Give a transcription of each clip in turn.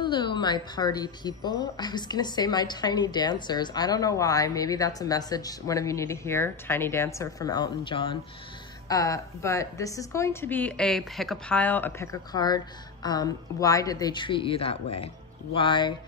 Hello, my party people. I was gonna say my tiny dancers. I don't know why. Maybe that's a message one of you need to hear. Tiny Dancer from Elton John. But this is going to be a pick a pile, a pick a card. Why did they treat you that way? Why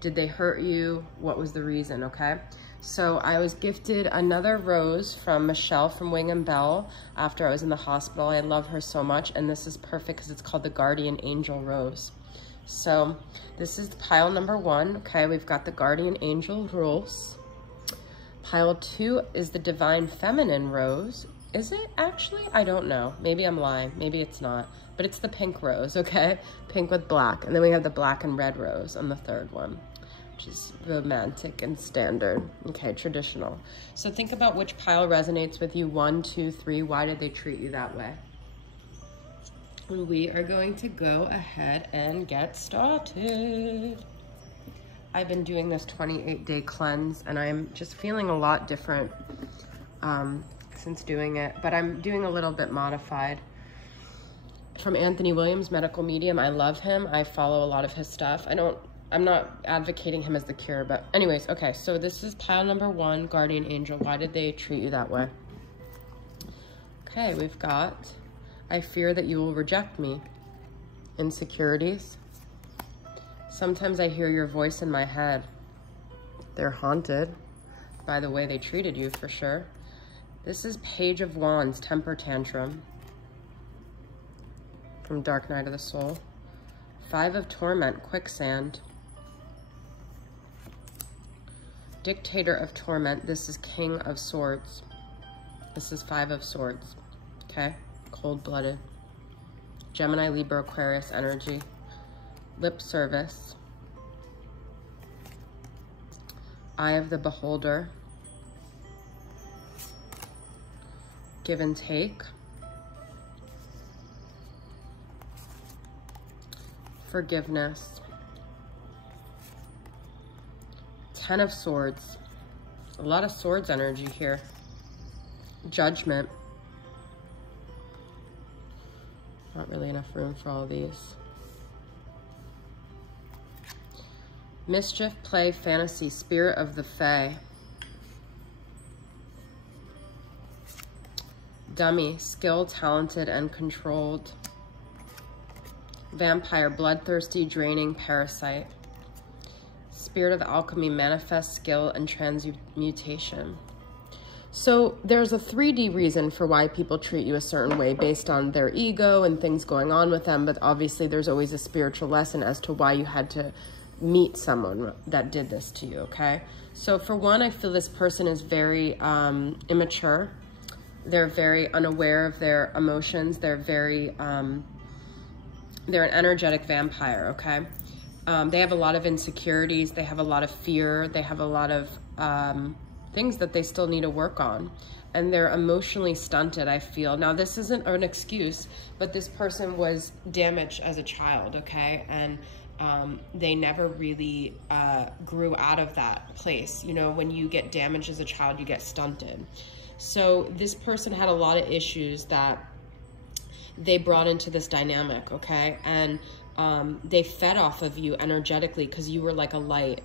did they hurt you? What was the reason, okay? So I was gifted another rose from Michele from Wing & Bell after I was in the hospital. I love her so much, and this is perfect because it's called the Guardian Angel Rose. So this is pile number 1, okay? We've got the Guardian Angel Rose. Pile 2 is the Divine Feminine Rose. Is it actually? I don't know. Maybe I'm lying. Maybe it's not. But it's the pink rose, okay? Pink with black. And then we have the black and red rose on the third one, which is romantic and standard. Okay, traditional. So think about which pile resonates with you. 1, 2, 3. Why did they treat you that way? And we are going to go ahead and get started. I've been doing this 28-day cleanse, and I'm just feeling a lot different since doing it, but I'm doing a little bit modified. From Anthony Williams, medical medium. I love him. I follow a lot of his stuff. I'm not advocating him as the cure, but anyways, okay, so this is pile number 1, Guardian Angel. Why did they treat you that way? Okay, we've got, I fear that you will reject me. Insecurities. Sometimes I hear your voice in my head. They're haunted by the way they treated you, for sure. This is Page of Wands, Temper Tantrum. From Dark Night of the Soul. 5 of Torment, Quicksand. Dictator of Torment, this is King of Swords. This is 5 of Swords, okay? Cold-blooded. Gemini, Libra, Aquarius energy. Lip Service. Eye of the Beholder. Give and Take. Forgiveness. 10 of Swords. A lot of Swords energy here. Judgment. Not really enough room for all these. Mischief, Play, Fantasy, Spirit of the Fae. Dummy, Skill, Talented, and Controlled. Vampire, Bloodthirsty, Draining, Parasite. Spirit of Alchemy, Manifest, Skill, and Transmutation. So there's a 3D reason for why people treat you a certain way based on their ego and things going on with them, but obviously there's always a spiritual lesson as to why you had to meet someone that did this to you, okay? So for one, I feel this person is very immature. They're very unaware of their emotions. They're very, they're an energetic vampire, okay? They have a lot of insecurities. They have a lot of fear. They have a lot of things that they still need to work on. And they're emotionally stunted, I feel. Now, this isn't an excuse, but this person was damaged as a child, okay? And they never really grew out of that place. You know, when you get damaged as a child, you get stunted. So this person had a lot of issues that they brought into this dynamic, okay? And they fed off of you energetically because you were like a light.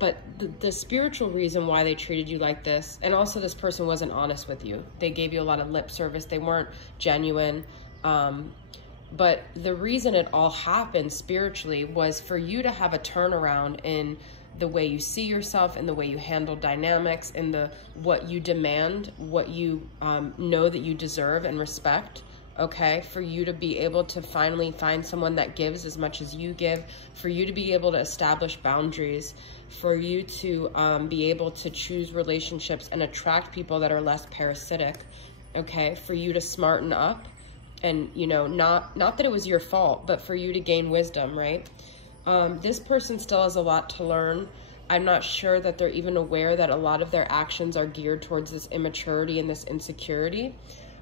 But the spiritual reason why they treated you like this, and also this person wasn't honest with you. They gave you a lot of lip service. They weren't genuine. But the reason it all happened spiritually was for you to have a turnaround in the way you see yourself, in the way you handle dynamics, in the what you demand, what you know that you deserve and respect, okay? For you to be able to finally find someone that gives as much as you give, for you to be able to establish boundaries, for you to be able to choose relationships and attract people that are less parasitic, okay? For you to smarten up and, you know, not that it was your fault, but for you to gain wisdom, right? This person still has a lot to learn. I'm not sure that they're even aware that a lot of their actions are geared towards this immaturity and this insecurity.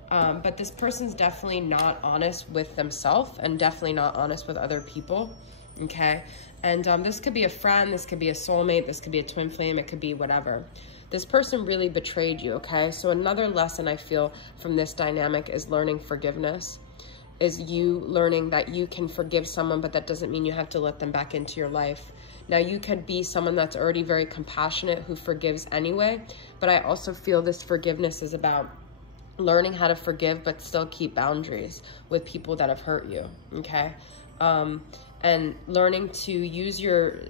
But this person's definitely not honest with themselves and definitely not honest with other people, okay? And this could be a friend, this could be a soulmate, this could be a twin flame, it could be whatever. This person really betrayed you, okay? So another lesson I feel from this dynamic is learning forgiveness. is you learning that you can forgive someone, but that doesn't mean you have to let them back into your life. Now, you could be someone that's already very compassionate who forgives anyway, but I also feel this forgiveness is about learning how to forgive but still keep boundaries with people that have hurt you, okay? And learning to use your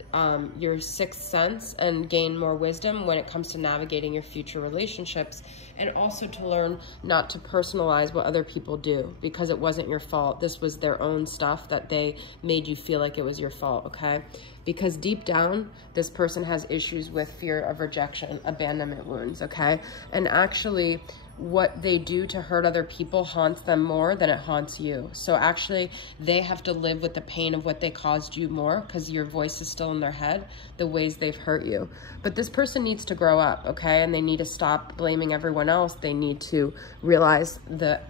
sixth sense and gain more wisdom when it comes to navigating your future relationships, and also to learn not to personalize what other people do because it wasn't your fault. This was their own stuff that they made you feel like it was your fault, okay? Because deep down, this person has issues with fear of rejection, abandonment wounds, okay? And actually, what they do to hurt other people haunts them more than it haunts you. So actually, they have to live with the pain of what they caused you more because your voice is still in their head, the ways they've hurt you. But this person needs to grow up, okay? And they need to stop blaming everyone else. They need to realize the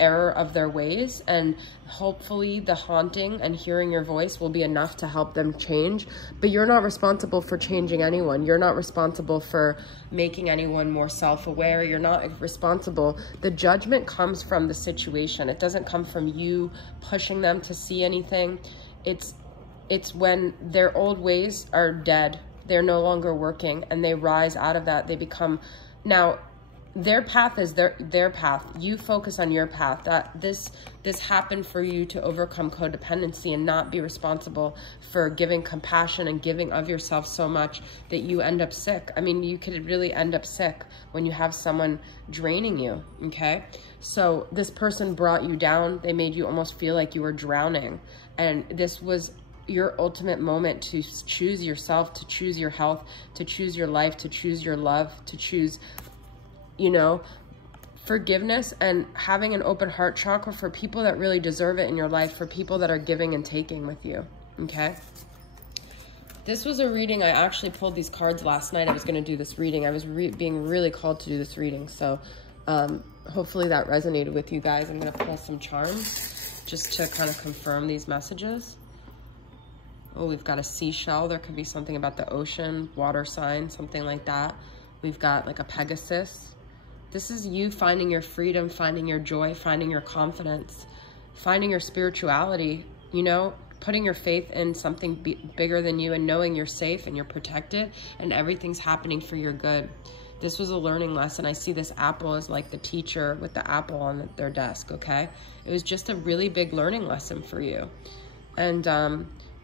error of their ways, and hopefully the haunting and hearing your voice will be enough to help them change. But you're not responsible for changing anyone. You're not responsible for making anyone more self-aware. You're not responsible. The judgment comes from the situation. It doesn't come from you pushing them to see anything. It's when their old ways are dead, they're no longer working, and they rise out of that. They become, now their path is their path. You focus on your path. That this happened for you to overcome codependency and not be responsible for giving compassion and giving of yourself so much that you end up sick. I mean, you could really end up sick when you have someone draining you, okay? So this person brought you down. They made you almost feel like you were drowning. And this was your ultimate moment to choose yourself, to choose your health, to choose your life, to choose your love, to choose, you know, forgiveness and having an open heart chakra for people that really deserve it in your life, for people that are giving and taking with you, okay? This was a reading. I actually pulled these cards last night. I was going to do this reading. I was being really called to do this reading, so hopefully that resonated with you guys. I'm going to pull some charms just to kind of confirm these messages. Oh, we've got a seashell. There could be something about the ocean, water sign, something like that. We've got like a Pegasus. This is you finding your freedom, finding your joy, finding your confidence, finding your spirituality, you know, putting your faith in something bigger than you and knowing you're safe and you're protected and everything's happening for your good. This was a learning lesson. I see this apple as like the teacher with the apple on their desk, okay? It was just a really big learning lesson for you. And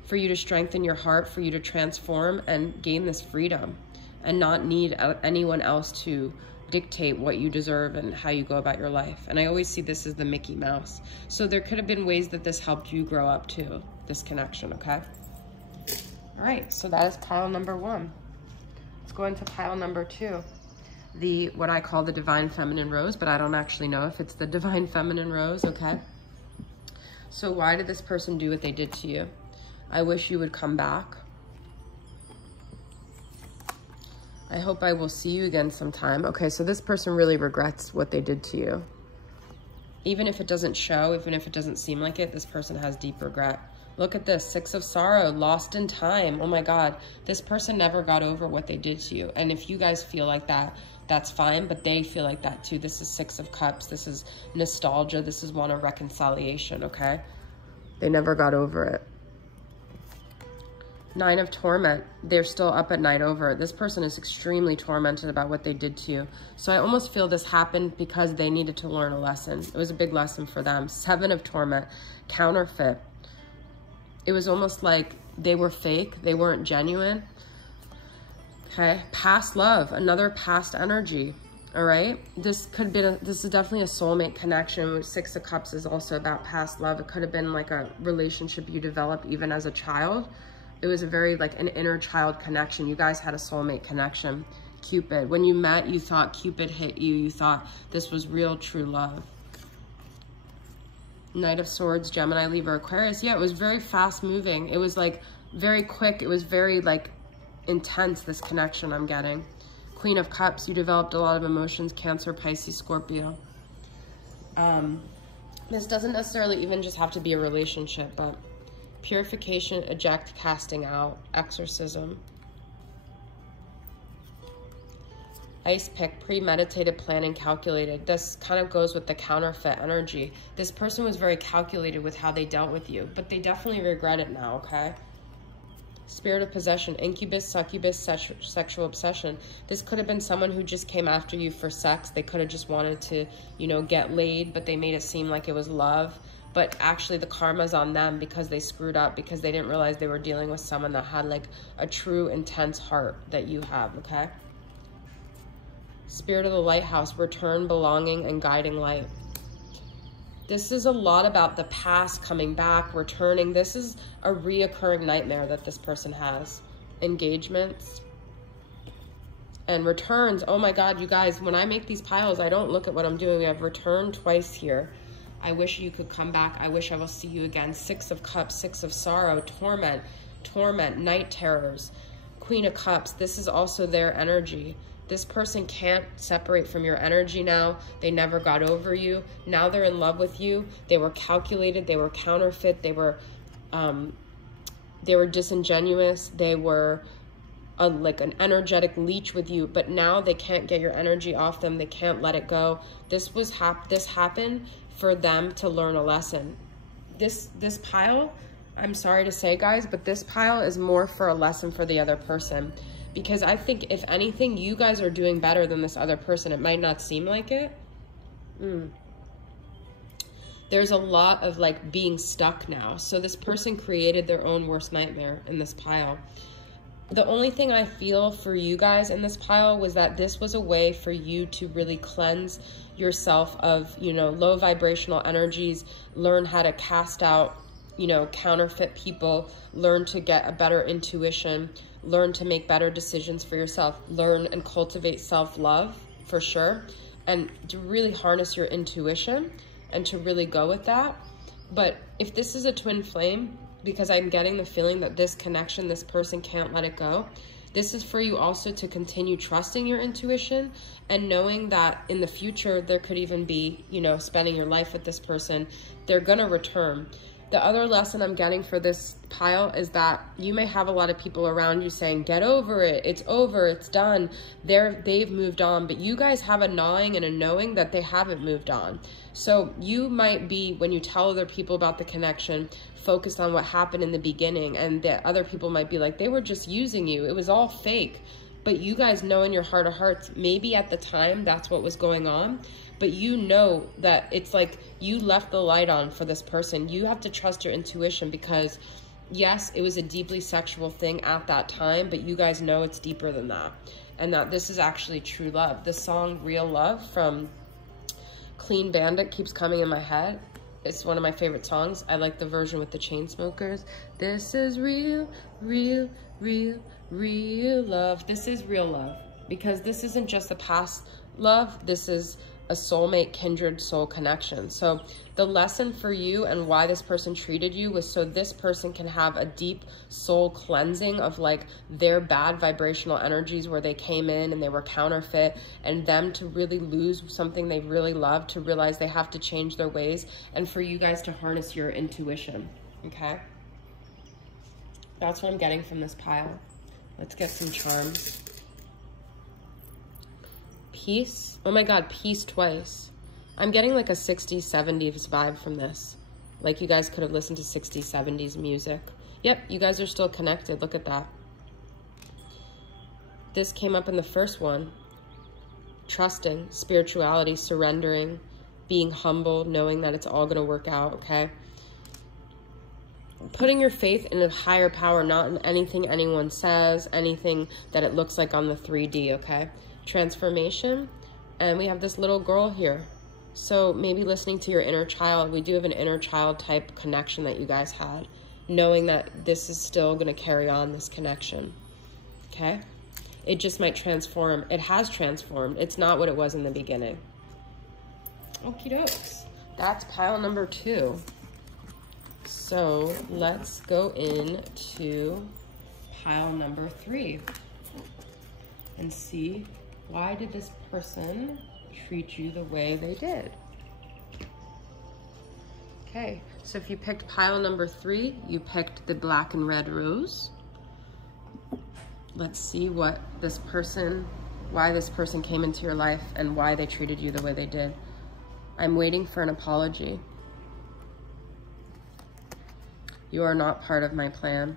for you to strengthen your heart, for you to transform and gain this freedom and not need anyone else to dictate what you deserve and how you go about your life. And I always see this as the Mickey Mouse. So there could have been ways that this helped you grow up too, this connection, okay? All right, so that is pile number 1. Let's go into pile number 2. What I call the Divine Feminine Rose, but I don't actually know if it's the Divine Feminine Rose, okay? So why did this person do what they did to you? I wish you would come back. I hope I will see you again sometime. Okay, so this person really regrets what they did to you. Even if it doesn't show, even if it doesn't seem like it, this person has deep regret. Look at this, 6 of Sorrow, lost in time. Oh my God, this person never got over what they did to you. And if you guys feel like that, that's fine, but they feel like that too. This is 6 of Cups. This is nostalgia. This is one of reconciliation, okay? They never got over it. 9 of Torment. They're still up at night over it. This person is extremely tormented about what they did to you. So I almost feel this happened because they needed to learn a lesson. It was a big lesson for them. 7 of Torment. Counterfeit. It was almost like they were fake. They weren't genuine. Okay. Past love. Another past energy. All right. This could be, this is definitely a soulmate connection. 6 of Cups is also about past love. It could have been like a relationship you developed even as a child. It was a very like an inner child connection. You guys had a soulmate connection. Cupid. When you met, you thought Cupid hit you. You thought this was real, true love. Knight of Swords, Gemini, Libra, Aquarius. Yeah, it was very fast moving. It was like very quick. It was very like intense, this connection I'm getting. Queen of Cups. You developed a lot of emotions. Cancer, Pisces, Scorpio. This doesn't necessarily even just have to be a relationship, but purification, eject, casting out, exorcism. Ice pick, premeditated, planning, calculated. This kind of goes with the counterfeit energy. This person was very calculated with how they dealt with you, but they definitely regret it now, okay? Spirit of possession, incubus, succubus, sexual obsession. This could have been someone who just came after you for sex. They could have just wanted to, you know, get laid, but they made it seem like it was love. But actually the karma's on them because they screwed up, because they didn't realize they were dealing with someone that had like a true intense heart that you have, okay? Spirit of the lighthouse, return, belonging, and guiding light. This is a lot about the past coming back, returning. This is a reoccurring nightmare that this person has. Engagements and returns. Oh my God, you guys, when I make these piles, I don't look at what I'm doing. I've returned twice here. I wish you could come back. I wish I will see you again. Six of Cups, Six of Sorrow, torment, night terrors, Queen of Cups. This is also their energy. This person can't separate from your energy now. They never got over you. Now they're in love with you. They were calculated. They were counterfeit. They were disingenuous. They were like an energetic leech with you. But now they can't get your energy off them. They can't let it go. This happened for them to learn a lesson. This pile, I'm sorry to say, guys, but this pile is more for a lesson for the other person. Because I think, if anything, you guys are doing better than this other person. It might not seem like it. There's a lot of like being stuck now. So this person created their own worst nightmare in this pile. The only thing I feel for you guys in this pile was that this was a way for you to really cleanse yourself of, you know, low vibrational energies, learn how to cast out, you know, counterfeit people, learn to get a better intuition, learn to make better decisions for yourself, learn and cultivate self-love for sure, and to really harness your intuition and to really go with that. But if this is a twin flame, because I'm getting the feeling that this connection, this person can't let it go, this is for you also to continue trusting your intuition and knowing that in the future there could even be, you know, spending your life with this person. They're gonna return. The other lesson I'm getting for this pile is that you may have a lot of people around you saying, get over it, it's over, it's done. They've moved on, but you guys have a gnawing and a knowing that they haven't moved on. So you might be, when you tell other people about the connection, focused on what happened in the beginning, and the other people might be like, they were just using you, it was all fake. But you guys know in your heart of hearts, maybe at the time that's what was going on, but you know that it's like you left the light on for this person. You have to trust your intuition, because yes, it was a deeply sexual thing at that time, but you guys know it's deeper than that, and that this is actually true love. The song Real Love from Clean Bandit keeps coming in my head. It's one of my favorite songs. I like the version with the Chainsmokers. This is real, real, real, real love. This is real love, because this isn't just a past love. This is a soulmate, kindred soul connection. So the lesson for you and why this person treated you was so this person can have a deep soul cleansing of like their bad vibrational energies where they came in and they were counterfeit, and them to really lose something they really love, to realize they have to change their ways, and for you guys to harness your intuition, okay? That's what I'm getting from this pile. Let's get some charms. Peace. Oh my God, peace twice. I'm getting like a 60s, 70s vibe from this. Like you guys could have listened to 60s, 70s music. Yep, you guys are still connected. Look at that. This came up in the first one. Trusting, spirituality, surrendering, being humble, knowing that it's all going to work out, okay? Putting your faith in a higher power, not in anything anyone says, anything that it looks like on the 3D, okay? Transformation. And we have this little girl here. So maybe listening to your inner child. We do have an inner child type connection that you guys had, knowing that this is still going to carry on this connection, okay? It just might transform. It has transformed. It's not what it was in the beginning. Okie dokes. That's pile number 2. So let's go into pile number 3 and see, why did this person treat you the way they did? Okay, so if you picked pile number 3, you picked the black and red rose. Let's see what this person why this person came into your life and why they treated you the way they did. I'm waiting for an apology. You are not part of my plan.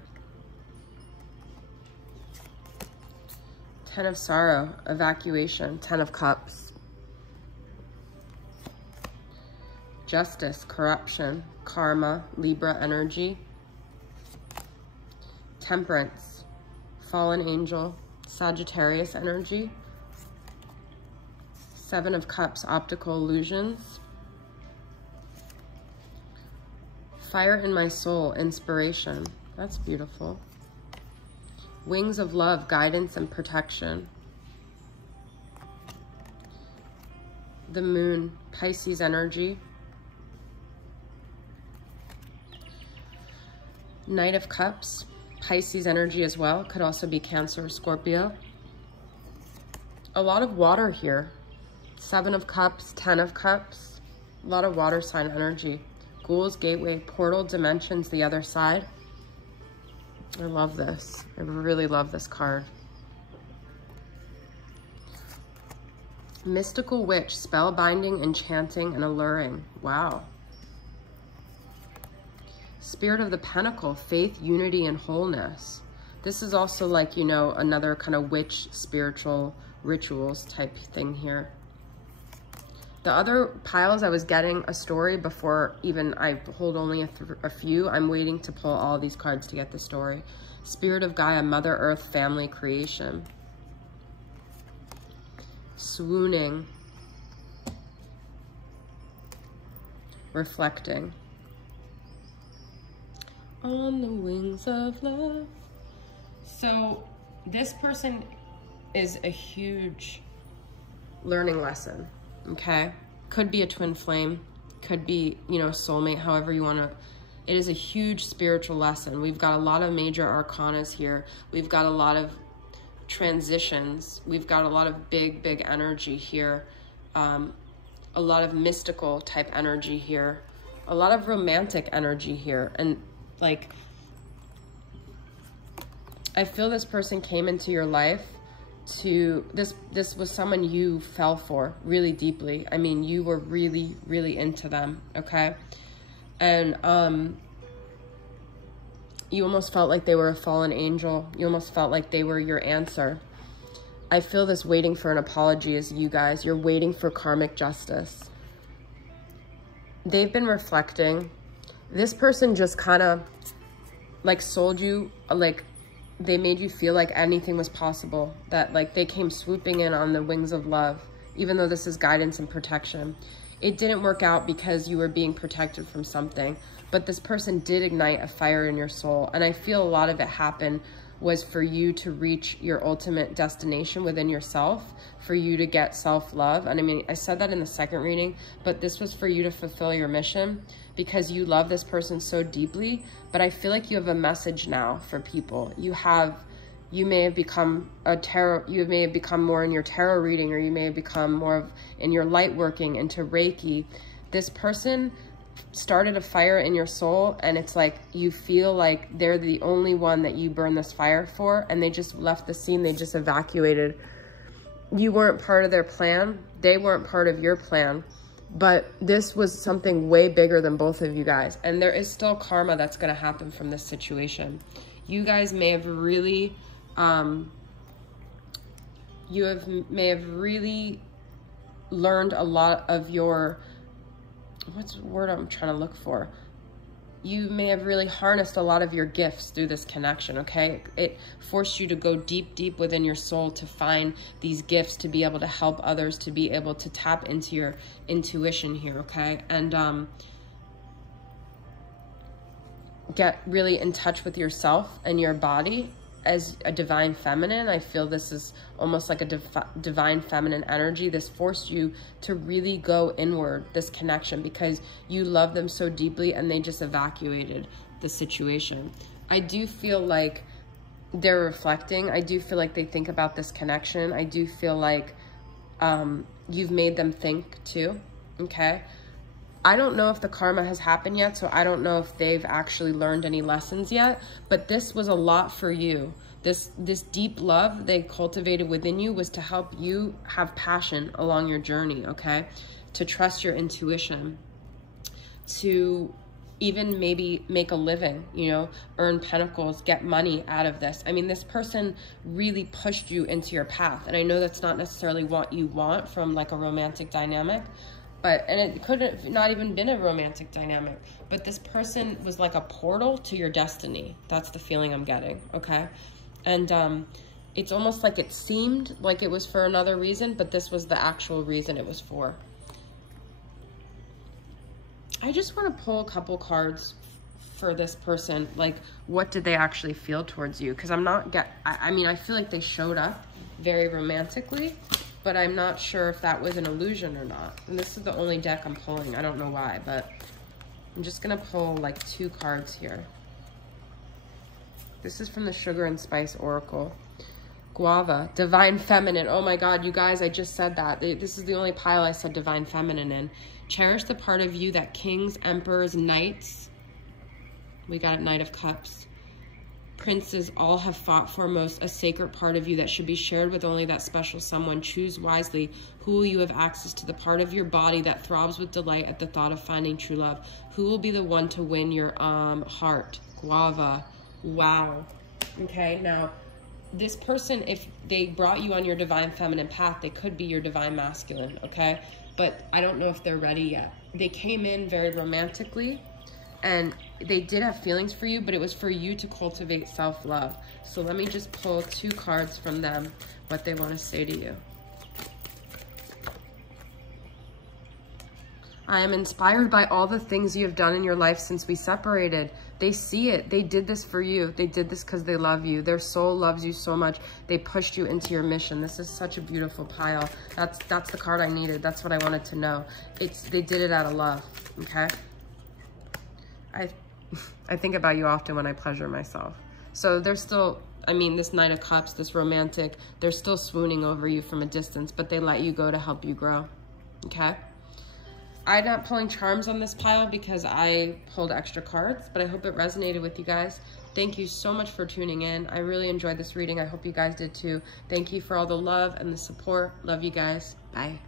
Ten of Sorrow, evacuation, Ten of Cups. Justice, corruption, karma, Libra energy. Temperance, fallen angel, Sagittarius energy. Seven of Cups, optical illusions. Fire in my soul, inspiration. That's beautiful. Wings of love, guidance and protection. The moon, Pisces energy. Knight of Cups, Pisces energy as well. Could also be Cancer or Scorpio. A lot of water here. Seven of Cups, Ten of Cups. A lot of water sign energy. Ghouls, gateway, portal, dimensions, the other side. I love this. I really love this card. Mystical witch, spellbinding, enchanting, and alluring. Wow. Spirit of the Pentacle, faith, unity, and wholeness. This is also like, you know, another kind of witch spiritual rituals type thing here. The other piles, I was getting a story before even I hold only a few. I'm waiting to pull all these cards to get the story. Spirit of Gaia, Mother Earth, family, creation. Swooning. Reflecting. On the wings of love. So this person is a huge learning lesson. Okay, could be a twin flame, could be, you know, soulmate, however you want to. It is a huge spiritual lesson. We've got a lot of major arcanas here. We've got a lot of transitions. We've got a lot of big energy here. A lot of mystical type energy here. A lot of romantic energy here. And like, I feel this person came into your life to, this was someone you fell for really deeply. I mean, you were really into them, okay? And you almost felt like they were a fallen angel. You almost felt like they were your answer. I feel this waiting for an apology is you guys. You're waiting for karmic justice. They've been reflecting. This person just kind of like sold you, like, they made you feel like anything was possible, that like they came swooping in on the wings of love, even though this is guidance and protection. It didn't work out because you were being protected from something, but this person did ignite a fire in your soul. And I feel a lot of it happened was for you to reach your ultimate destination within yourself, for you to get self-love. And I mean, I said that in the second reading, but this was for you to fulfill your mission because you love this person so deeply. But I feel like you have a message now for people. You may have become you may have become more in your tarot reading, or you may have become more of in your light working into Reiki. This person started a fire in your soul, and it's like you feel like they're the only one that you burn this fire for, and they just left the scene. They just evacuated. You weren't part of their plan. They weren't part of your plan. But this was something way bigger than both of you guys. And there is still karma that's going to happen from this situation. You guys may have really, may have really learned a lot of your, what's the word I'm trying to look for? You may have really harnessed a lot of your gifts through this connection, okay? It forced you to go deep within your soul to find these gifts, to be able to help others, to be able to tap into your intuition here, okay? And get really in touch with yourself and your body as a divine feminine. I feel this is almost like a divine feminine energy. This forced you to really go inward, this connection, because you love them so deeply and they just evacuated the situation. I do feel like they're reflecting. I do feel like they think about this connection. I do feel like you've made them think too, okay? I don't know if the karma has happened yet, so I don't know if they've actually learned any lessons yet, but this was a lot for you. This deep love they cultivated within you was to help you have passion along your journey, okay? To trust your intuition, to even maybe make a living, you know, earn pentacles, get money out of this. I mean, this person really pushed you into your path. And I know that's not necessarily what you want from like a romantic dynamic, but, and it could have not even been a romantic dynamic, but this person was like a portal to your destiny. That's the feeling I'm getting, okay? And it's almost like it seemed like it was for another reason, but this was the actual reason it was for. I just want to pull a couple cards for this person. Like, what did they actually feel towards you? Because I'm not I mean, I feel like they showed up very romantically, but I'm not sure if that was an illusion or not. And this is the only deck I'm pulling. I don't know why, but I'm just going to pull like 2 cards here. This is from the Sugar and Spice Oracle. Guava, Divine Feminine. Oh my God, you guys, I just said that. This is the only pile I said Divine Feminine in. Cherish the part of you that kings, emperors, knights, we got it, Knight of Cups, princes all have fought for, most a sacred part of you that should be shared with only that special someone. Choose wisely who will you have access to the part of your body that throbs with delight at the thought of finding true love. Who will be the one to win your heart? Guava. Wow. Okay, now this person, if they brought you on your divine feminine path, they could be your divine masculine, okay? But I don't know if they're ready yet. They came in very romantically, and they did have feelings for you, but it was for you to cultivate self-love. So let me just pull 2 cards from them, what they want to say to you. I am inspired by all the things you have done in your life since we separated. They see it. They did this for you. They did this because they love you. Their soul loves you so much. They pushed you into your mission. This is such a beautiful pile. That's the card I needed. That's what I wanted to know. They did it out of love, okay? I think about you often when I pleasure myself. So they're still, I mean, this Knight of Cups, this romantic, they're still swooning over you from a distance, but they let you go to help you grow, okay? I'm not pulling charms on this pile because I pulled extra cards, but I hope it resonated with you guys. Thank you so much for tuning in. I really enjoyed this reading. I hope you guys did too. Thank you for all the love and the support. Love you guys. Bye.